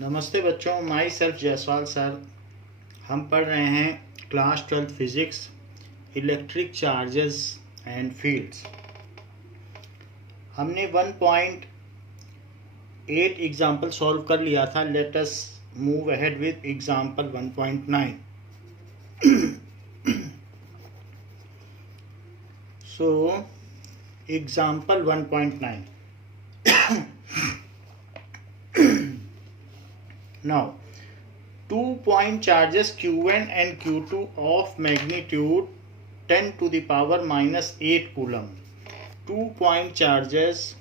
नमस्ते बच्चों, my self Jaiswal sir. हम पढ़ रहे हैं class 12 physics, electric charges and fields. हमने 1.8 एग्जाम्पल सॉल्व कर लिया था। Let us move ahead with example 1.9। So example 1.9। Now, 2-point charges Q1 and Q2 of magnitude 10 to the power minus 8 coulomb. 2-point charges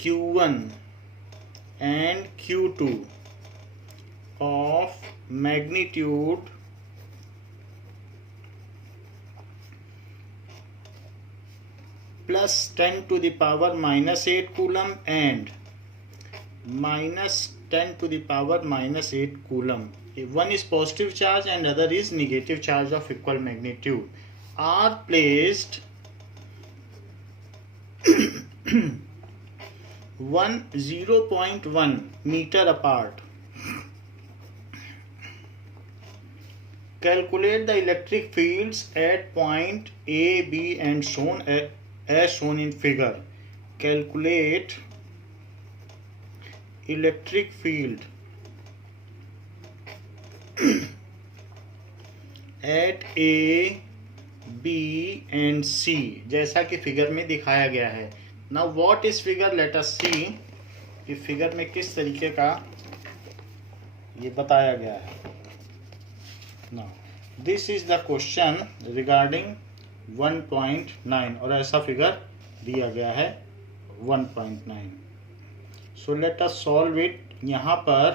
Q1 and Q2 of magnitude plus 10 to the power minus 8 coulomb and minus 10 to the power minus 8 coulomb. One is positive charge and other is negative charge of equal magnitude are placed 0.1 meter apart. Calculate the electric fields at point A, B and shown as shown in figure. Calculate electric field at A, B and C जैसा कि figure में दिखाया गया है। Now what is figure? Let us see कि figure में किस तरीके का ये बताया गया है। Now this is the question regarding 1.9 और ऐसा फिगर दिया गया है 1.9. So let us solve it. यहाँ पर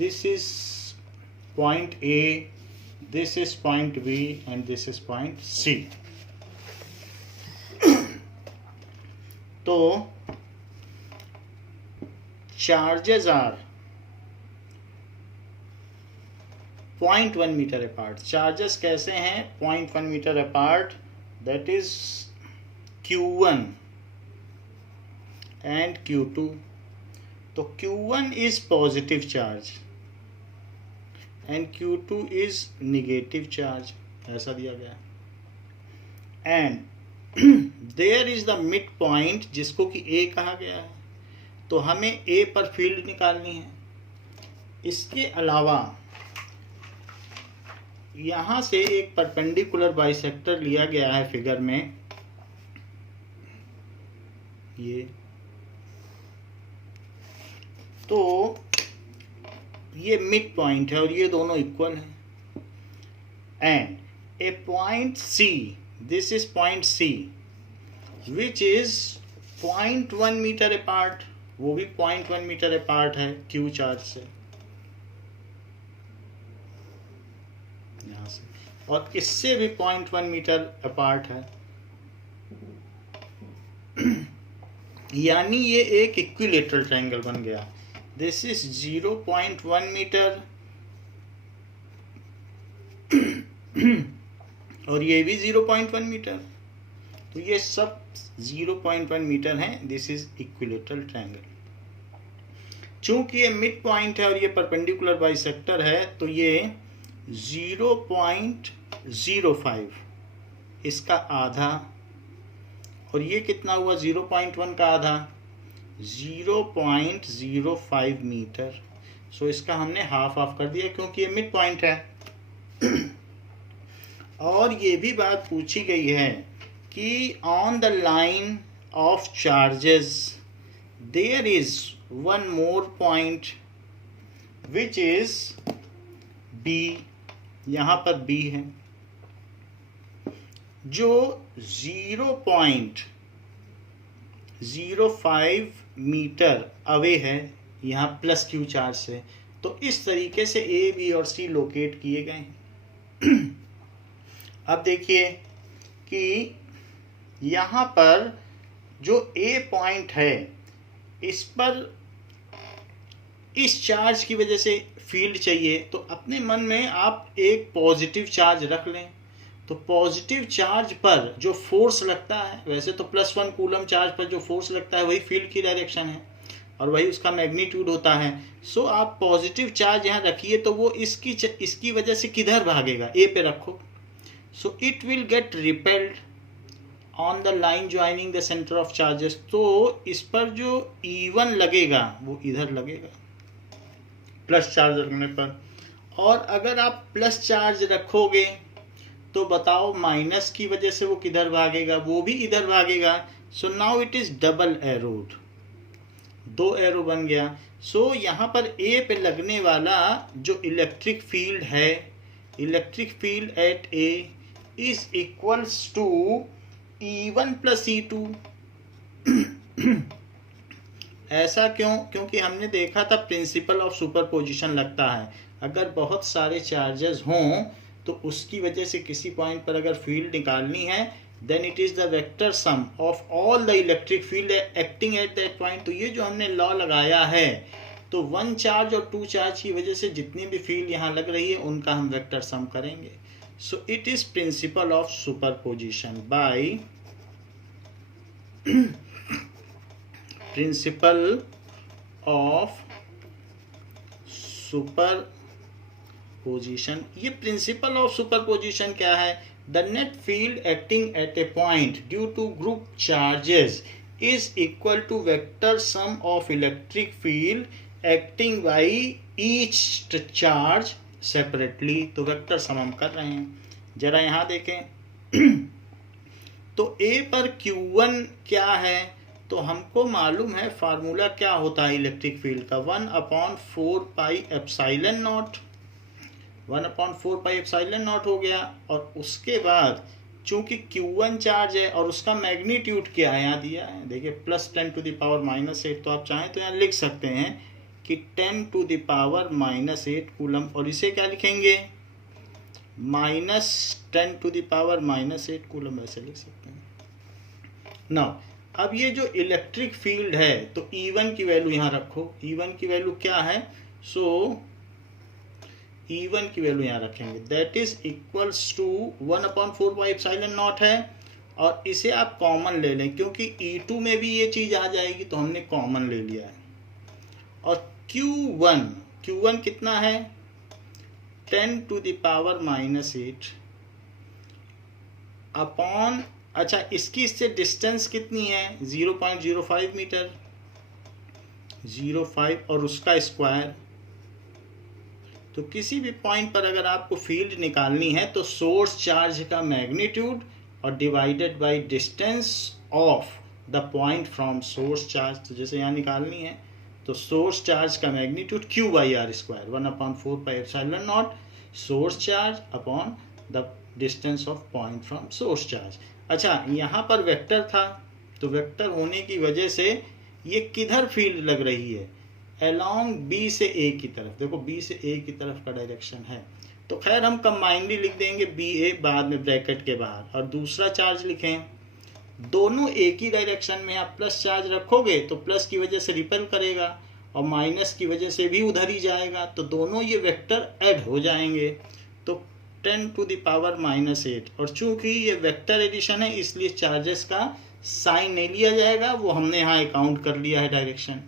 this is point A, this is point B and this is point C. तो charges are 0.1 meter apart. Charges कैसे हैं? 0.1 meter apart. That is Q1 and Q2. तो Q1 is positive charge and Q2 is negative charge. ऐसा दिया गया. And there is the midpoint जिसको कि A कहा गया है. तो हमें A पर फील्ड निकालनी है. इसके अलावा यहाँ से एक परपेंडिकुलर बाइसेक्टर लिया गया है फिगर में, ये तो ये मिड पॉइंट है और ये दोनों इक्वल हैं. And a point C, this is point C which is 0.1 metre apart. वो भी 0.1 मीटर अपार्ट है क्यू चार्ज से. यहाँ से और इससे भी 0.1 मीटर अपार्ट है. यानी ये एक इक्विलेटरल ट्रायंगल बन गया. दिस इज 0.1 मीटर और ये भी 0.1 मीटर. तो ये सब 0.1 मीटर हैं. This is equilateral triangle. चूंकि ये मिड पॉइंट है और ये परपेंडिकुलर बाइसेक्टर है तो ये 0.05 इसका आधा और ये कितना हुआ 0.1 का आधा 0.05 मीटर. सो इसका हमने हाफ ऑफ कर दिया क्योंकि ये मिड पॉइंट है. और ये भी बात पूछी गई है कि on the line of charges there is one more point which is B. यहाँ पर B है जो 0.05 मीटर अवे है यहाँ प्लस क्यू चार्ज से. तो इस तरीके से A, B और C लोकेट किए गए हैं. अब देखिए कि यहाँ पर जो A पॉइंट है इस पर इस चार्ज की वजह से फील्ड चाहिए. तो अपने मन में आप एक पॉजिटिव चार्ज रख लें तो पॉजिटिव चार्ज पर जो फोर्स लगता है, वैसे तो +1 कूलम चार्ज पर जो फोर्स लगता है वही फील्ड की डायरेक्शन है और वही उसका मैग्नीट्यूड होता है। सो आप पॉजिटिव चार्ज यहाँ रखिए तो वो इसकी वजह से किधर भागेगा, ए पे रखो। So it will get repelled on the line joining the centre of charges. तो इस पर जो E1 लगेगा वो इधर लगेगा प्लस चार्ज रखने पर, और अगर आप प्लस चार्ज रखोगे तो बताओ माइनस की वजह से वो किधर भागेगा, वो भी इधर भागेगा। So now it is double arrowed, 2 arrow बन गया। सो यहाँ पर ए पे लगने वाला जो इलेक्ट्रिक फील्ड है, electric field at A is equals to E1 plus E2। ऐसा क्यों? क्योंकि हमने देखा था प्रिंसिपल ऑफ सुपरपोजिशन लगता है, अगर बहुत सारे चार्जेस हों तो उसकी वजह से किसी पॉइंट पर अगर फील्ड निकालनी है then it is the vector sum of all the electric field acting at that point. तो ये जो हमने लॉ लगाया है, तो 1 चार्ज और 2 चार्ज की वजह से जितनी भी फील्ड यहाँ लग रही है उनका हम वेक्टर सम करेंगे। So it is principle of superposition by principle of superposition. ये प्रिंसिपल ऑफ सुपरपोजिशन क्या है? The net field acting at a point due to group charges is equal to vector sum of electric field acting by each charge separately. तो vector sum हम कर रहे हैं, जरा यहाँ देखें। तो A पर Q1 क्या है? तो हमको मालूम है फार्मूला क्या होता है इलेक्ट्रिक फील्ड का, 1/4 pi epsilon not, 1/4 pi epsilon not हो गया। और उसके बाद चूंकि Q1 चार्ज है और उसका मैग्नीट्यूड क्या है यहाँ दिया है, देखिए +10⁻⁸। तो आप चाहें तो यहाँ लिख सकते हैं कि 10⁻⁸ कूलम, और इसे क्या लिखेंगे -10⁻⁸ कूलम, ऐसे लिख सकते हैं। नाउ अब ये जो इलेक्ट्रिक फील्ड है तो E1 की वैल्यू यहाँ रखो, E1 की वैल्यू क्या है? सो E1 की वैल्यू यहाँ रखेंगे, that is equals to 1/4 pi epsilon naught है, और इसे आप कॉमन ले लें क्योंकि E2 में भी ये चीज़ आ जाएगी तो हमने कॉमन ले लिया है। और Q1 कितना है? 10⁻⁸ अपॉन, अच्छा इसकी इससे डिस्टेंस कितनी है? 0.05 मीटर, 0.5 और उसका स्क्वायर। तो किसी भी पॉइंट पर अगर आपको फील्ड निकालनी है तो सोर्स चार्ज का मैग्नीट्यूड और divided by distance of the point from source charge. तो जैसे यहाँ निकालनी है तो सोर्स चार्ज का magnitude Q/R², 1/4 pi epsilon not source charge upon the distance of point from source charge. अच्छा यहाँ पर वेक्टर था, तो वेक्टर होने की वजह से ये किधर फील्ड लग रही है? अलोंग B से A की तरफ। देखो B से A की तरफ का डायरेक्शन है, तो खैर हम कंबाइंडली लिख देंगे BA बाद में ब्रैकेट के बाहर, और दूसरा चार्ज लिखें। दोनों एक ही डायरेक्शन में आप प्लस चार्ज रखोगे तो प्लस की वजह से रिपेल करेगा और माइनस की वजह से भी उधर ही जाएगा, तो दोनों ये वेक्टर ऐड हो जाएंगे। तो 10⁻⁸, और चूंकि ये वेक्टर एडिशन है इसलिए चार्जेस का साइन नहीं लिया जाएगा, वो हमने यहाँ अकाउंट कर लिया है डायरेक्शन।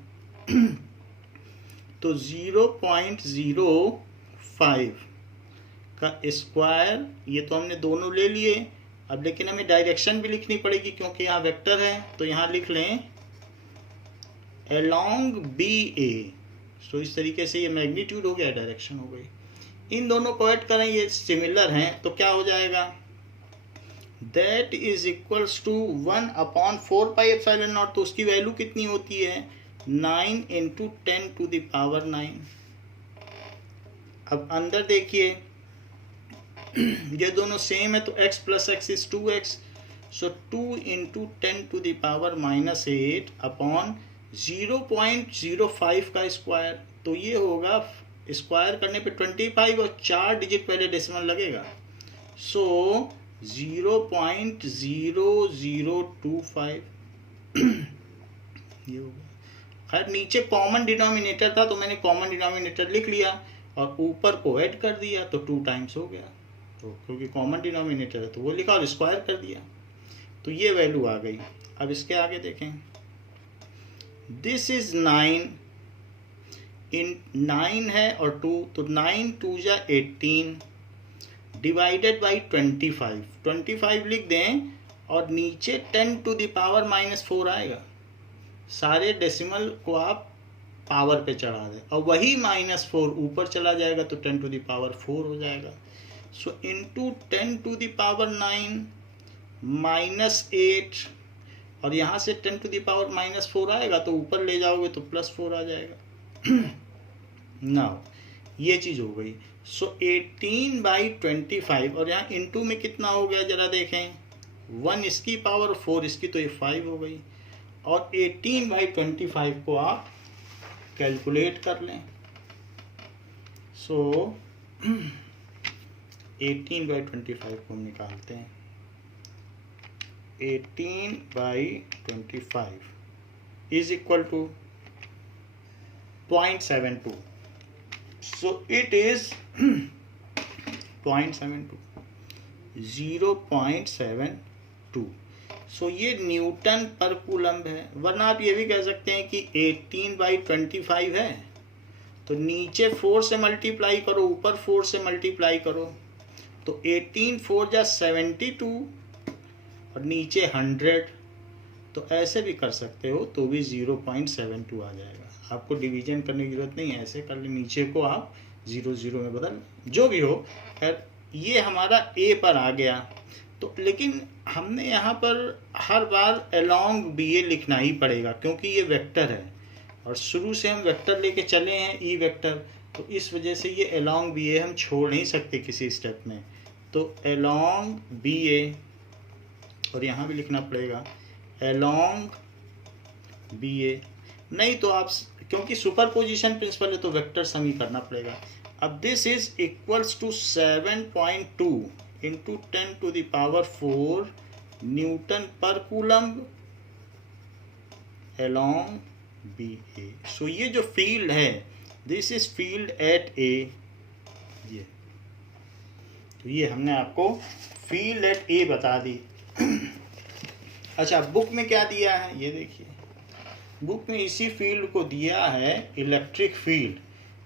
तो 0.05 का स्क्वायर, ये तो हमने दोनों ले लिए। अब लेकिन हमें डायरेक्शन भी लिखनी पड़ेगी क्योंकि यहाँ वेक्टर है, तो यहाँ लिख लें अलोंग BA। तो इस तरीके से ये मैग्नीट्यूड हो गया, डायरेक्शन हो गई। इन दोनों को ऐड करें, ये सिमिलर हैं, तो क्या हो जाएगा? That is equals to 1/4 pi epsilon naught. तो उसकी वैल्यू कितनी होती है? 9 × 10⁹। अब अंदर देखिए ये दोनों सेम है, तो x + x is 2x। So 2 × 10⁻⁸ upon 0.05 का स्क्वायर। तो ये होगा, स्क्वायर करने पे 25 और 4 डिजिट पहले डेसिमल लगेगा। सो 0.0025 ये होगा। खैर नीचे कॉमन डिनोमिनेटर था तो मैंने कॉमन डिनोमिनेटर लिख लिया और ऊपर को ऐड कर दिया, तो 2 टाइम्स हो गया। तो क्योंकि कॉमन डिनोमिनेटर है तो वो लिखा और स्क्वायर कर दिया, तो ये वैल्यू आ गई। अब इसके आगे देखें, दिस इज 9 इन 9 है और 2, तो 9 2 जा 18 डिवाइडेड बाई 25 लिख दें और नीचे 10 टू द पावर -4 आएगा। सारे डेसिमल को आप पावर पे चढ़ा दें और वही -4 ऊपर चला जाएगा तो 10 टू द पावर 4 हो जाएगा। So into 10 to the power 9 -8 और यहाँ से 10 टू द पावर -4 आएगा तो ऊपर ले जाओगे तो +4 आ जाएगा। नाउ ये चीज़ हो गई। सो 18/25 और यहाँ इंटू में कितना हो गया जरा देखें, 1 इसकी पावर 4 इसकी, तो ये 5 हो गई। और 18/25 को आप कैलकुलेट कर लें। सो 18/25 को हम निकालते हैं। 18/25 is equal to 0.72। So it is 0.72, 0.72। So ये न्यूटन पर कूलम्ब है। वरना आप ये भी कह सकते हैं कि 18/25 है तो नीचे 4 से मल्टीप्लाई करो, ऊपर 4 से मल्टीप्लाई करो, तो 18 4 जा 72 और नीचे 100, तो ऐसे भी कर सकते हो तो भी 0.72 आ जाएगा। आपको डिवीजन करने की जरूरत नहीं है, ऐसे कर ले, नीचे को आप 0 0 में बदल, जो भी हो। खैर ये हमारा ए पर आ गया। तो लेकिन हमने यहाँ पर हर बार अलोंग बी ए लिखना ही पड़ेगा क्योंकि ये वेक्टर है और शुरू से हम वेक्टर लेके चले हैं ई वेक्टर, तो इस वजह से ये अलोंग बी ए हम छोड़ नहीं सकते किसी स्टेप में। तो अलोंग बी ए, और यहाँ भी लिखना पड़ेगा अलोंग बी ए, नहीं तो आप, क्योंकि सुपरपोजिशन प्रिंसिपल है तो वेक्टर सम ही करना पड़ेगा। अब this is equals to 7.2 into 10 to the power 4 newton per coulomb along B A. So ये जो फील्ड है, this is field at A, ये तो ये हमने आपको फील्ड एट ए बता दी। अच्छा, बुक में क्या दिया है ये देखिए, बुक में इसी फील्ड को दिया है इलेक्ट्रिक फील्ड,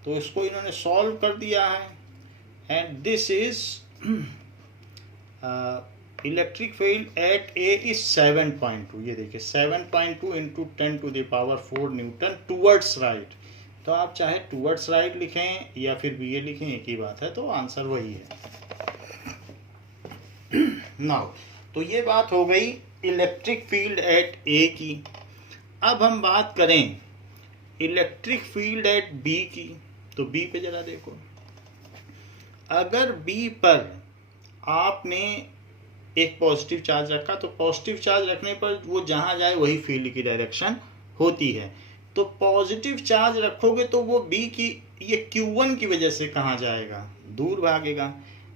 तो इसको इन्होंने सॉल्व कर दिया है। And this is electric field at A is 7.2। ये देखिए 7.2 into 10 to the power 4 newton towards right. तो आप चाहे टूवर्ड्स राइट लिखें या फिर बी ए लिखें, एक ही बात है, तो आंसर वही है। नाउ तो ये बात हो गई इलेक्ट्रिक फील्ड एट ए की। अब हम बात करें इलेक्ट्रिक फील्ड एट बी की, तो बी पे जरा देखो। अगर बी पर आपने एक पॉजिटिव चार्ज रखा तो पॉजिटिव चार्ज रखने पर वो जहां जाए वही फील्ड की डायरेक्शन होती है। तो पॉजिटिव चार्ज रखोगे तो वो बी की ये Q1 की वजह से कहाँ जाएगा, दूर भागेगा।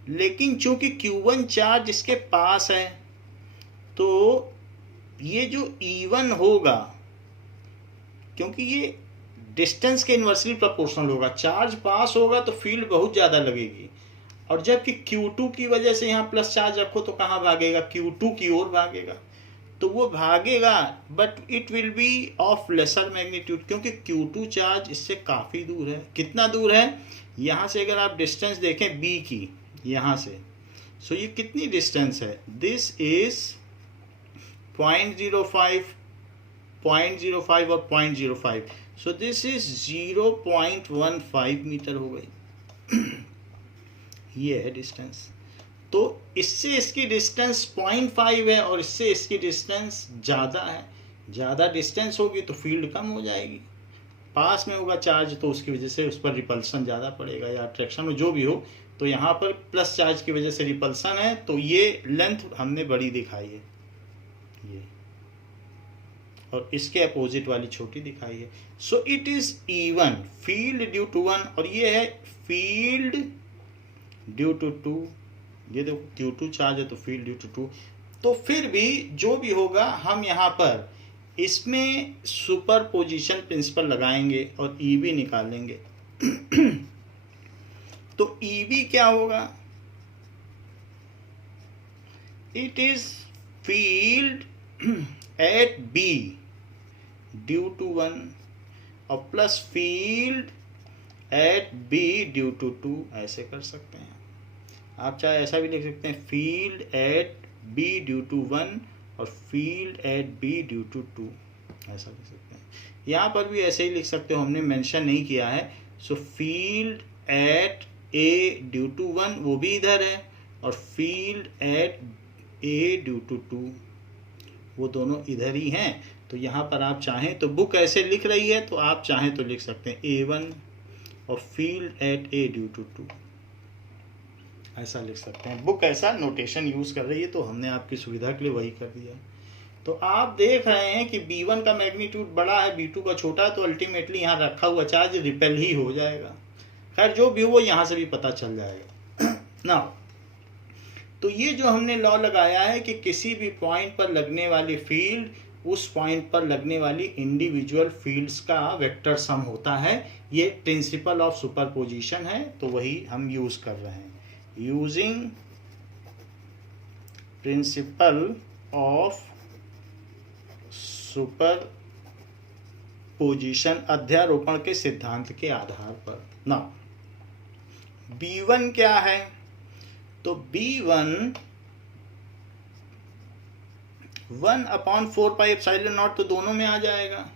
लेकिन चूंकि Q1 चार्ज इसके पास है तो ये जो E1 होगा, क्योंकि ये डिस्टेंस के इन्वर्सली प्रोपोर्शनल होगा, चार्ज पास होगा तो फील्ड बहुत ज़्यादा लगेगी। और जबकि Q2 की वजह से यहाँ प्लस चार्ज रखो तो कहाँ भागेगा, Q2 की ओर भागेगा। तो वो भागेगा but it will be of lesser magnitude, क्योंकि Q2 चार्ज इससे काफ़ी दूर है। कितना दूर है, यहाँ से अगर आप डिस्टेंस देखें B की, यहाँ से, सो ये कितनी डिस्टेंस है, दिस इज 0.05, 0.05 और 0.05, सो दिस इज 0.15 मीटर हो गई। ये है डिस्टेंस। तो इससे इसकी डिस्टेंस 0.5 है और इससे इसकी डिस्टेंस ज़्यादा है। ज़्यादा डिस्टेंस होगी तो फील्ड कम हो जाएगी, पास में होगा चार्ज तो उसकी वजह से उस पर रिपल्सन ज़्यादा पड़ेगा या अट्रैक्शन हो, जो भी हो। तो यहाँ पर प्लस चार्ज की वजह से रिपल्सन है, तो ये लेंथ हमने बड़ी दिखाई है ये, और इसके अपोजिट वाली छोटी दिखाई है। So it is E1 field due to 1 और ये है फील्ड ड्यू टू 2। ये देखो Q2 चार्ज है तो फील्ड ड्यू टू 2। तो फिर भी जो भी होगा हम यहाँ पर इसमें सुपरपोजिशन प्रिंसिपल लगाएंगे और EB निकालेंगे। तो EB क्या होगा, it is field at B due to 1 और plus field at B due to 2, ऐसे कर सकते हैं। आप चाहे ऐसा भी लिख सकते हैं, field at B due to 1 और field at B due to 2, ऐसा लिख सकते हैं। यहाँ पर भी ऐसे ही लिख सकते हो, हमने मेंशन नहीं किया है। So field at A due to 1 वो भी इधर है और field at A due to 2 वो दोनों इधर ही हैं। तो यहाँ पर आप चाहें तो बुक ऐसे लिख रही है तो आप चाहें तो लिख सकते हैं A1 और field at A due to 2, ऐसा लिख सकते हैं। बुक ऐसा नोटेशन यूज़ कर रही है तो हमने आपकी सुविधा के लिए वही कर दिया। तो आप देख रहे हैं कि B1 का मैग्नीट्यूड बड़ा है, B2 का छोटा है, तो अल्टीमेटली यहाँ रखा हुआ चार्ज रिपेल ही हो जाएगा। खैर जो भी हो वो यहाँ से भी पता चल जाएगा ना। तो ये जो हमने लॉ लगाया है कि किसी भी पॉइंट पर लगने वाली फील्ड उस पॉइंट पर लगने वाली इंडिविजुअल फील्ड्स का वेक्टर सम होता है, ये प्रिंसिपल ऑफ सुपरपोजिशन है, तो वही हम यूज कर रहे हैं। यूजिंग प्रिंसिपल ऑफ सुपरपोजिशन, अध्यारोपण के सिद्धांत के आधार पर ना। B1 क्या है? तो B1 1/4πε0 तो दोनों में आ जाएगा।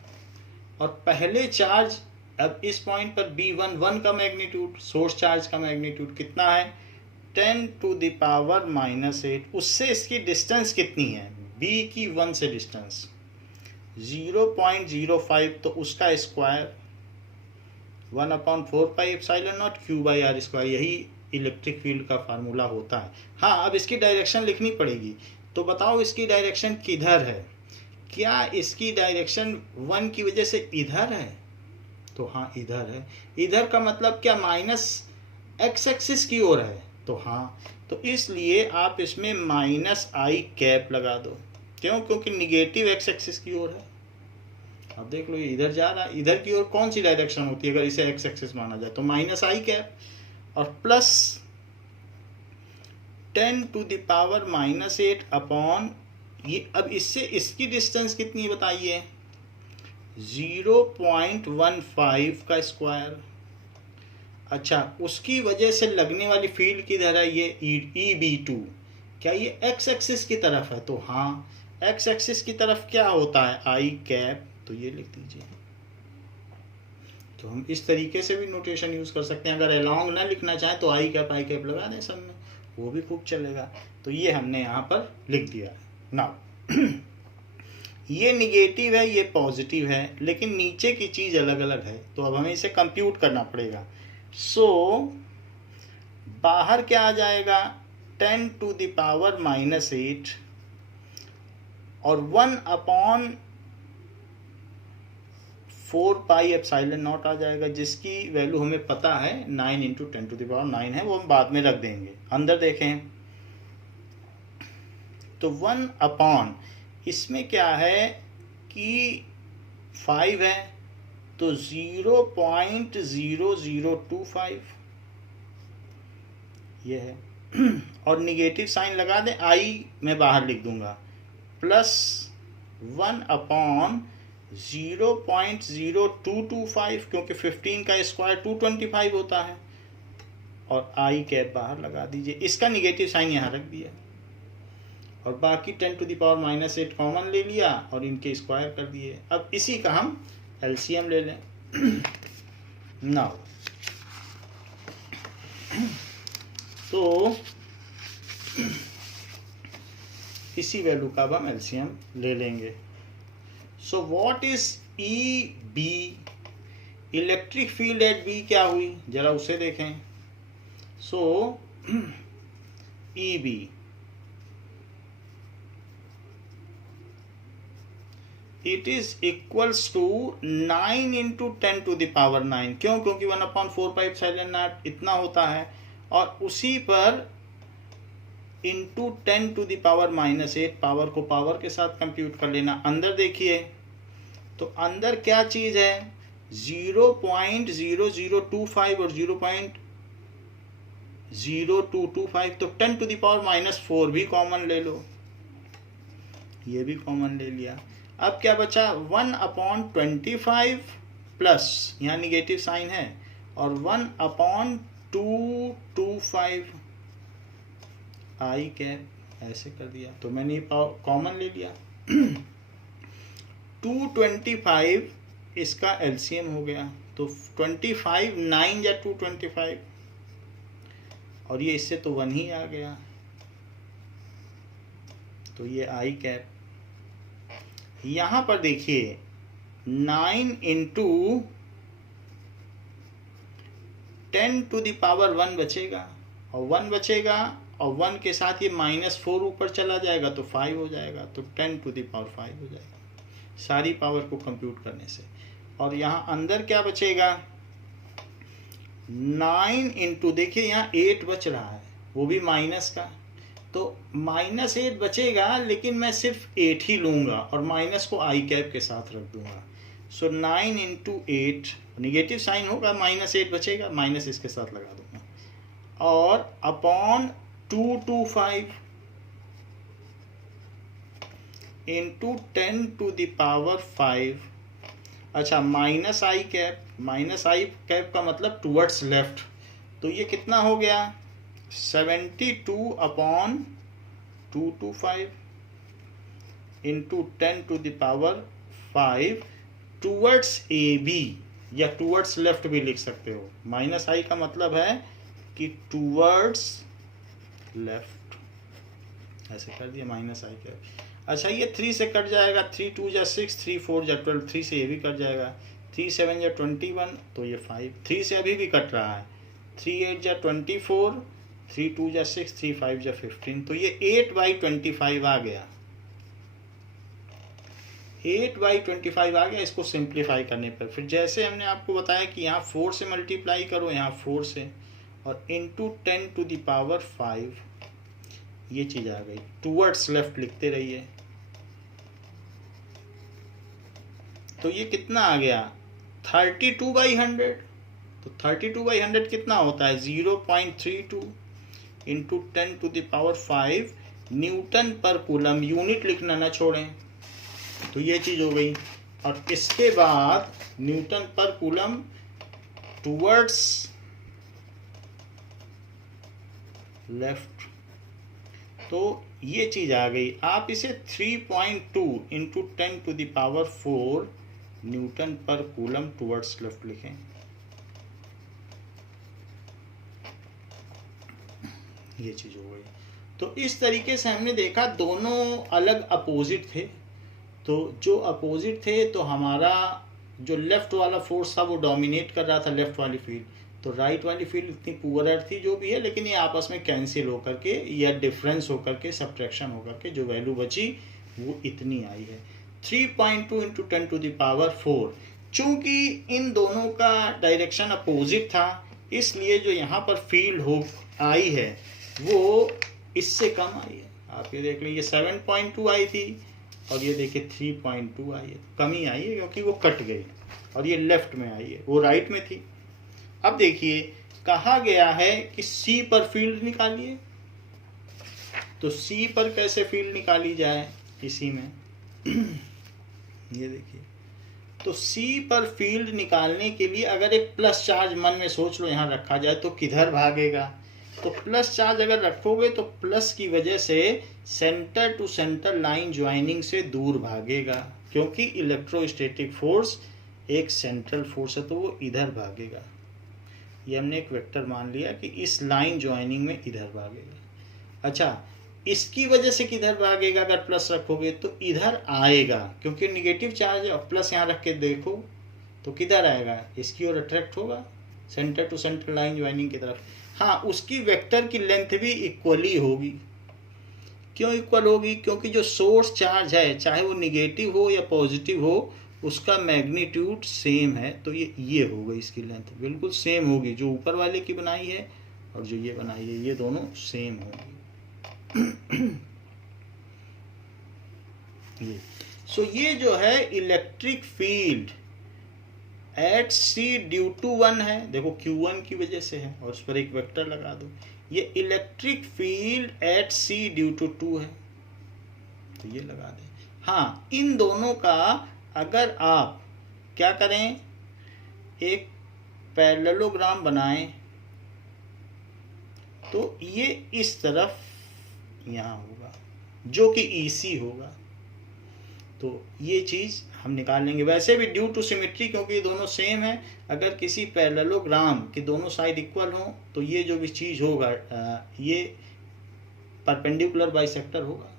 और पहले चार्ज, अब इस पॉइंट पर B1 1 का मैग्नीट्यूड, सोर्स चार्ज का मैग्नीट्यूड कितना है 10⁻⁻8, उससे इसकी डिस्टेंस कितनी है B की 1 से डिस्टेंस 0.05, तो उसका स्क्वायर 1/4πε0 Q/r², यही इलेक्ट्रिक फील्ड का फार्मूला होता है। हाँ, अब इसकी डायरेक्शन लिखनी पड़ेगी। तो बताओ इसकी डायरेक्शन किधर है? क्या इसकी डायरेक्शन 1 की वजह से इधर है? तो हाँ इधर है। इधर का मतलब क्या माइनस एक्स एक्सिस की ओर है? तो हाँ, तो इसलिए आप इसमें -i लगा दो। क्यों? क्योंकि निगेटिव एक्स एक्सिस की ओर है। अब देख लो ये इधर जा रहा है, इधर की ओर कौन सी डायरेक्शन होती है अगर इसे एक्स एक्सिस माना जाए? तो -i और प्लस 10⁻⁻8 अपॉन ये। अब इससे इसकी डिस्टेंस कितनी बताइए? 0.15 का स्क्वायर। अच्छा, उसकी वजह से लगने वाली फील्ड किधर है? ये EB2। क्या ये एक्स एक्सिस की तरफ है? तो हाँ, एक्स एक्सिस की तरफ क्या होता है i, तो ये लिख दीजिए। तो हम इस तरीके से भी नोटेशन यूज कर सकते हैं। अगर अलोंग ना लिखना चाहें तो i लगा दें सब में, वो भी खूब चलेगा। तो ये हमने यहाँ पर लिख दिया है ना। ये निगेटिव है, ये पॉजिटिव है, लेकिन नीचे की चीज अलग अलग है, तो अब हमें इसे कंप्यूट करना पड़ेगा। सो बाहर क्या आ जाएगा? 10⁻⁻8 और 1/4πε0 आ जाएगा, जिसकी वैल्यू हमें पता है 9 × 10⁹ है, वो हम बाद में रख देंगे। अंदर देखें तो 1/, इसमें क्या है कि 5 है तो 0.0025 ये है। और निगेटिव साइन लगा दें, i मैं बाहर लिख दूंगा, प्लस 1/0.0225, क्योंकि 15 का स्क्वायर 225 होता है, और i बाहर लगा दीजिए। इसका निगेटिव साइन यहाँ रख दिया और बाकी 10⁻⁻8 कॉमन ले लिया और इनके स्क्वायर कर दिए। अब इसी का हम एलसीएम ले लें। नाउ तो इसी वैल्यू का अब हम एलसीएम ले लेंगे। So what is EB? Electric field at B क्या हुई, जरा उसे देखें। So EB it is equals to 9 × 10⁹ क्यों? क्योंकि 1/4πε0 इतना होता है, और उसी पर इंटू 10⁻⁻8, पावर को पावर के साथ कंप्यूट कर लेना। अंदर देखिए तो अंदर क्या चीज है? 0.0025 और 0.225, तो 10⁻⁻4 भी कॉमन ले लो, ये भी कॉमन ले लिया। अब क्या बचा, 1/25 प्लस, यहाँ निगेटिव साइन है, और 1/225 आई कैप, ऐसे कर दिया, तो मैंने ये कॉमन ले लिया। 225 इसका एलसीएम हो गया, तो 25 9 या 225, और ये इससे तो 1 ही आ गया, तो ये आई कैप। यहां पर देखिए 9 × 10⁻1 बचेगा, और 1 बचेगा, और 1 के साथ ये -4 ऊपर चला जाएगा तो 5 हो जाएगा, तो 10⁻5 हो जाएगा सारी पावर को कंप्यूट करने से। और यहाँ अंदर क्या बचेगा, 9 × देखिए यहाँ 8 बच रहा है, वो भी माइनस का, तो -8 बचेगा, लेकिन मैं सिर्फ 8 ही लूँगा और माइनस को आई कैप के साथ रख दूंगा। सो 9 × 8, निगेटिव साइन होगा, -8 बचेगा, माइनस इसके साथ लगा दूंगा, और अपॉन 225 इंटू 10⁻5। अच्छा, माइनस आई कैप का मतलब टूवर्ड्स लेफ्ट, तो ये कितना हो गया, 72/225 इंटू 10⁻5 टूवर्ड्स ए बी, या टूवर्ड्स लेफ्ट भी लिख सकते हो। माइनस आई का मतलब है कि टूवर्ड्स लेफ्ट, ऐसे कर दिया माइनस आई कैप। अच्छा, ये 3 से कट जाएगा, 3 2 जा 6, 3 4 जा 12, 3 से ये भी कट जाएगा, 3 7 जा 21, तो ये 5, 3 से अभी भी कट रहा है, 3 8 जा 24, 3 2 जा 6, 3 5 जा 15, तो ये 8/25 आ गया, 8/25 आ गया। इसको सिंप्लीफाई करने पर फिर जैसे हमने आपको बताया कि यहाँ 4 से मल्टीप्लाई करो, यहाँ 4 से, और इंटू 10⁻5, ये चीज़ आ गई। टूवर्ड्स लेफ्ट लिखते रहिए, तो ये कितना आ गया, 32/100, तो 32/100 कितना होता है, 0.32 इंटू 10⁻5 न्यूटन पर कूलम, यूनिट लिखना ना छोड़ें, तो ये चीज़ हो गई। और इसके बाद न्यूटन पर कूलम टूवर्ड्स लेफ्ट, तो ये चीज़ आ गई। आप इसे 3.2 इंटू 10⁻4 न्यूटन पर कूलम टूवर्ड्स लेफ्ट लिखें, ये चीज़ हो गई। तो इस तरीके से हमने देखा दोनों अलग अपोजिट थे, तो जो अपोजिट थे तो हमारा जो लेफ्ट वाला फोर्स था वो डोमिनेट कर रहा था लेफ्ट वाली फील्ड, तो राइट वाली फील्ड इतनी पुअर थी जो भी है, लेकिन ये आपस में कैंसिल होकर के या डिफरेंस होकर के सब्ट्रैक्शन होकर के जो वैल्यू बची वो इतनी आई है, 3.2 इंटू 10⁻4। चूँकि इन दोनों का डायरेक्शन अपोजिट था, इसलिए जो यहाँ पर फील्ड हो आई है वो इससे कम आई है। आप ये देख लीजिए 7.2 आई थी, और ये देखिए 3.2 आई है, कमी आई है क्योंकि वो कट गई, और ये लेफ्ट में आई है, वो राइट में थी। अब देखिए कहा गया है कि सी पर फील्ड निकालिए, तो सी पर कैसे फील्ड निकाली जाए इसी में ये देखिए, तो सी पर फील्ड निकालने के लिए अगर एक प्लस चार्ज मन में सोच लो यहाँ रखा जाए तो किधर भागेगा, तो प्लस चार्ज अगर रखोगे तो प्लस की वजह से centre to centre line joining से दूर भागेगा, क्योंकि इलेक्ट्रोस्टैटिक फोर्स एक सेंट्रल फोर्स है तो वो इधर भागेगा। ये हमने एक वेक्टर मान लिया कि इस लाइन ज्वाइनिंग में इधर भागेगा। अच्छा, इसकी वजह से किधर भागेगा, अगर प्लस रखोगे तो इधर आएगा, क्योंकि नेगेटिव चार्ज है, और प्लस यहाँ रख के देखो तो किधर आएगा, इसकी ओर अट्रैक्ट होगा, centre to centre line joining की तरफ। हाँ, उसकी वेक्टर की लेंथ भी इक्वली होगी। क्यों इक्वल होगी, क्योंकि जो सोर्स चार्ज है चाहे वो निगेटिव हो या पॉजिटिव हो, उसका मैग्नीट्यूड सेम है, तो ये हो गई, इसकी लेंथ बिल्कुल सेम होगी, जो ऊपर वाले की बनाई है और जो ये बनाई है, ये दोनों सेम होगी। ये जो है electric field at C due to 1 है, देखो Q1 की वजह से है, और उस पर एक वेक्टर लगा दो। ये electric field at C due to 2 है, तो ये लगा दें। हाँ, इन दोनों का अगर आप क्या करें, एक पैरेललोग्राम बनाएं तो ये इस तरफ यहाँ होगा जो कि EC होगा, तो ये चीज़ हम निकाल लेंगे। वैसे भी ड्यू टू सिमेट्री, क्योंकि ये दोनों सेम है, अगर किसी पैरेललोग्राम की दोनों साइड इक्वल हो तो ये जो भी चीज़ होगा ये परपेंडिकुलर बाइसेक्टर होगा।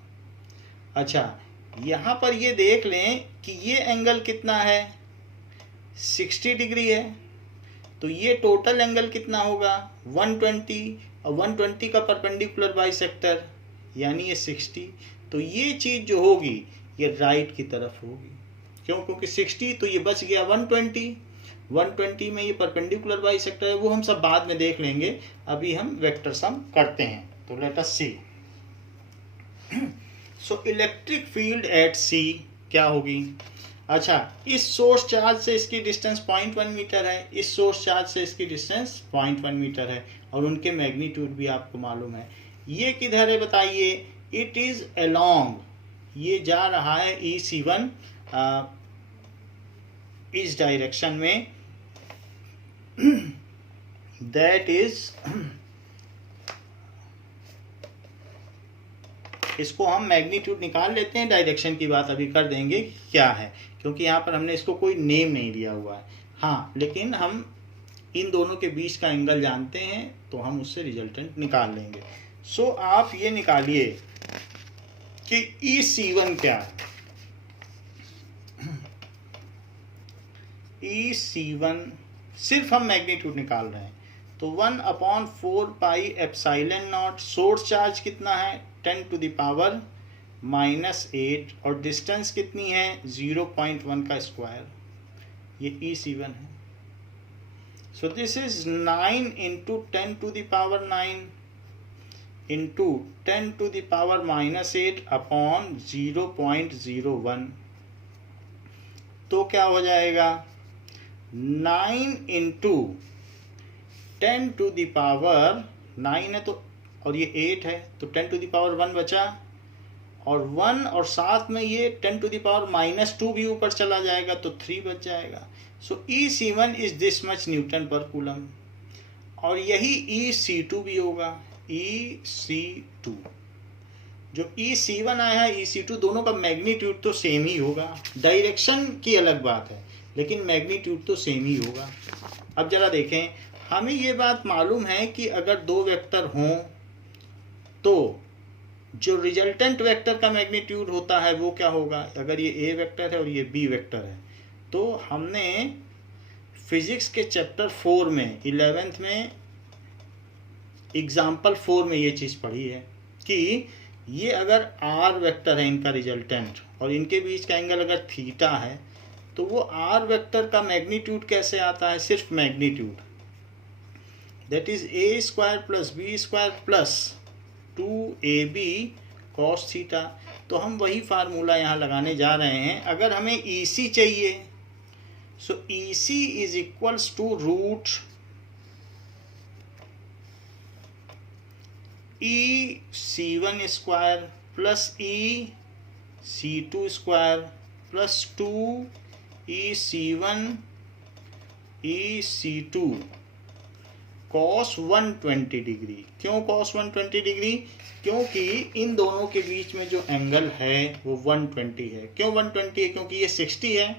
अच्छा, यहाँ पर ये देख लें कि ये एंगल कितना है, 60 डिग्री है, तो ये टोटल एंगल कितना होगा 120, और 120 का परपेंडिकुलर बाइसेक्टर यानी ये 60, तो ये चीज़ जो होगी ये राइट की तरफ होगी। क्यों? क्योंकि 60 तो ये बच गया 120 में ये परपेंडिकुलर बाइसेक्टर है, वो हम सब बाद में देख लेंगे, अभी हम वेक्टर सम करते हैं। तो let us see. So electric field at C क्या होगी? अच्छा, इस सोर्स चार्ज से इसकी डिस्टेंस 0.1 मीटर है, इस सोर्स चार्ज से इसकी डिस्टेंस 0.1 मीटर है, और उनके मैग्नीट्यूड भी आपको मालूम है। ये किधर है बताइए? इट इज अलोंग, ये जा रहा है EC1 इस डायरेक्शन में, दैट इज, इसको हम मैग्नीट्यूड निकाल लेते हैं, डायरेक्शन की बात अभी कर देंगे क्या है, क्योंकि यहाँ पर हमने इसको कोई नेम नहीं दिया हुआ है। हाँ, लेकिन हम इन दोनों के बीच का एंगल जानते हैं तो हम उससे रिजल्टेंट निकाल लेंगे। सो आप ये निकालिए कि EC1 क्या है। EC1 सिर्फ हम मैग्नीट्यूड निकाल रहे हैं, तो 1/4 pi epsilon not, source charge कितना है 10 टू द पावर -8, और डिस्टेंस कितनी है 0.1 का स्क्वायर, ये EC1 है। So this is 9 into 10 to the power 9 into 10 to the power -8 upon 0.01, तो क्या हो जाएगा 9 इंटू 10 टू द पावर 9 है तो, और ये 8 है तो 10 टू द पावर 1 बचा, और 1 और साथ में ये 10 टू द पावर -2 भी ऊपर चला जाएगा तो 3 बच जाएगा। सो EC1 is this much Newton पर कूलम, और यही EC2 भी होगा। EC2 जो EC1 आया है, EC2 दोनों का मैग्नीट्यूड तो सेम ही होगा, डायरेक्शन की अलग बात है लेकिन मैग्नीट्यूड तो सेम ही होगा। अब जरा देखें, हमें ये बात मालूम है कि अगर दो वेक्टर हों तो जो रिजल्टेंट वेक्टर का मैग्नीट्यूड होता है वो क्या होगा। अगर ये A वेक्टर है और ये B वेक्टर है, तो हमने फिजिक्स के चैप्टर 4 में 11th में एग्जाम्पल 4 में ये चीज़ पढ़ी है कि ये अगर R वेक्टर है इनका रिजल्टेंट, और इनके बीच का एंगल अगर थीटा है, तो वो R वेक्टर का मैग्नीट्यूड कैसे आता है, सिर्फ magnitude, that is A² + B² + 2AB cos theta. तो हम वही फार्मूला यहाँ लगाने जा रहे हैं। अगर हमें EC चाहिए, so EC is equals to root EC1² plus EC2² plus 2 EC1 EC2 cos 120 degree. क्यों cos 120 डिग्री? क्योंकि इन दोनों के बीच में जो एंगल है वो 120 है। क्यों 120 है? क्योंकि ये 60 है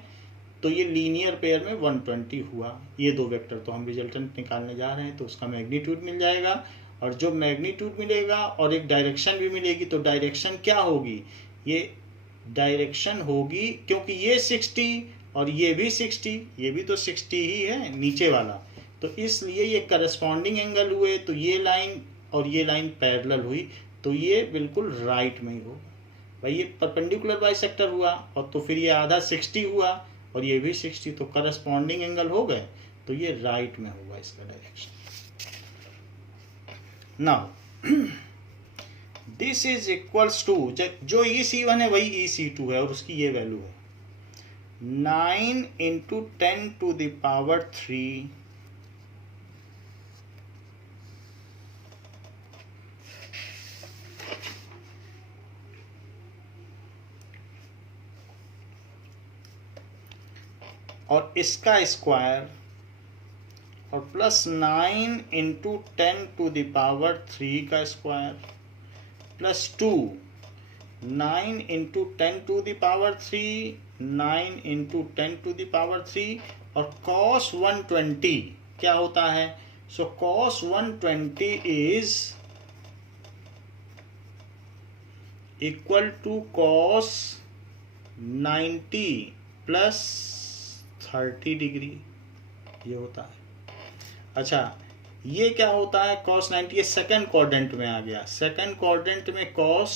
तो ये लीनियर पेयर में 120 हुआ। ये दो वेक्टर तो हम रिजल्टेंट निकालने जा रहे हैं, तो उसका मैग्नीट्यूड मिल जाएगा, और जो मैग्नीट्यूड मिलेगा और एक डायरेक्शन भी मिलेगी, तो डायरेक्शन क्या होगी, ये डायरेक्शन होगी, क्योंकि ये 60 और ये भी 60, ये भी तो 60 ही है नीचे वाला, तो इसलिए ये करस्पॉन्डिंग एंगल हुए, तो ये लाइन और ये लाइन पैरेलल हुई, तो ये बिल्कुल राइट में ही होगा। भाई ये परपेंडिकुलर बाइसेक्टर हुआ, और तो फिर ये आधा 60 हुआ और ये भी 60, तो करस्पॉन्डिंग एंगल हो गए, तो ये राइट में होगा इसका direction. Now this is equals to, जो EC1 है वही EC2 है और उसकी ये वैल्यू है 9 इंटू 10 टू द पावर 3 और इसका स्क्वायर और प्लस 9 इंटू 10⁻³ का स्क्वायर प्लस 2 9 इंटू 10⁻³ 9 इंटू 10⁻³ और cos 120 क्या होता है? So cos 120 is equal to cos 90 plus 30 degree, ये होता है। अच्छा, ये क्या होता है cos 90? ये सेकंड क्वाड्रेंट में आ गया। सेकंड क्वाड्रेंट में cos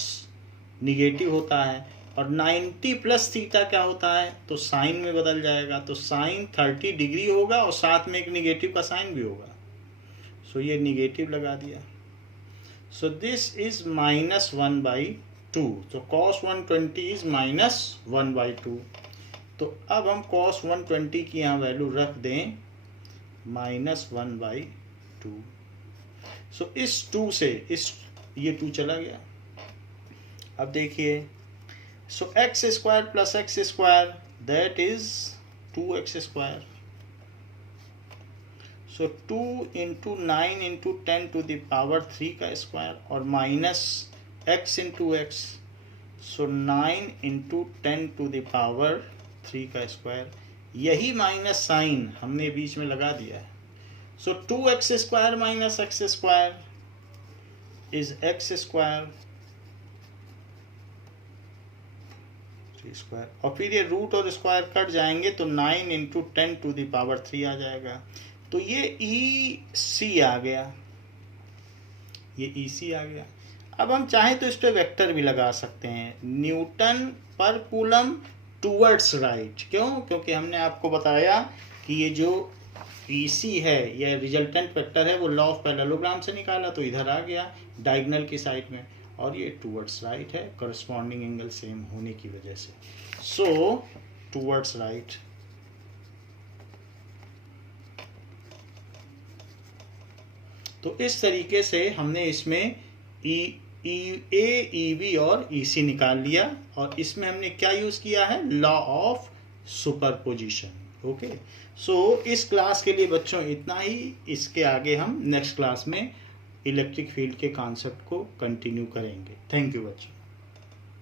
निगेटिव होता है और 90 प्लस थीटा क्या होता है? तो साइन में बदल जाएगा, तो साइन 30 डिग्री होगा और साथ में एक निगेटिव का साइन भी होगा। सो ये निगेटिव लगा दिया। सो दिस इज -1/2। तो cos 120 इज -1/2। तो अब हम cos 120 की यहाँ वैल्यू रख दें -1/2। सो इस 2 से ये 2 चला गया। अब देखिए, सो x² plus x² that is 2x²। So 2 into 9 into 10⁻³ का स्क्वायर और माइनस x इंटू एक्स, सो 9 इंटू 10⁻³ का स्क्वायर। यही माइनस साइन हमने बीच में लगा दिया है। सो 2x² minus x² is x² और फिर ये रूट और स्क्वायर कट जाएंगे तो 9 इंटू 10⁻³ आ जाएगा। तो ये EC आ गया, ये EC आ गया। अब हम चाहें तो इस पे वेक्टर भी लगा सकते हैं, न्यूटन पर कूलम टूवर्ड्स राइट। क्यों? क्योंकि हमने आपको बताया कि ये जो EC है, यह रिजल्टेंट वेक्टर है, वो लॉ ऑफ पैरेललोग्राम से निकाला तो इधर आ गया डायगोनल की साइड में, और ये टूवर्ड्स राइट है करस्पॉन्डिंग एंगल सेम होने की वजह से। So towards right. तो इस तरीके से हमने इसमें EB और EC निकाल लिया, और इसमें हमने क्या यूज किया है? Law of superposition. ओके, सो इस क्लास के लिए बच्चों इतना ही। इसके आगे हम नेक्स्ट क्लास में इलेक्ट्रिक फील्ड के कॉन्सेप्ट को कंटिन्यू करेंगे। थैंक यू बच्चों।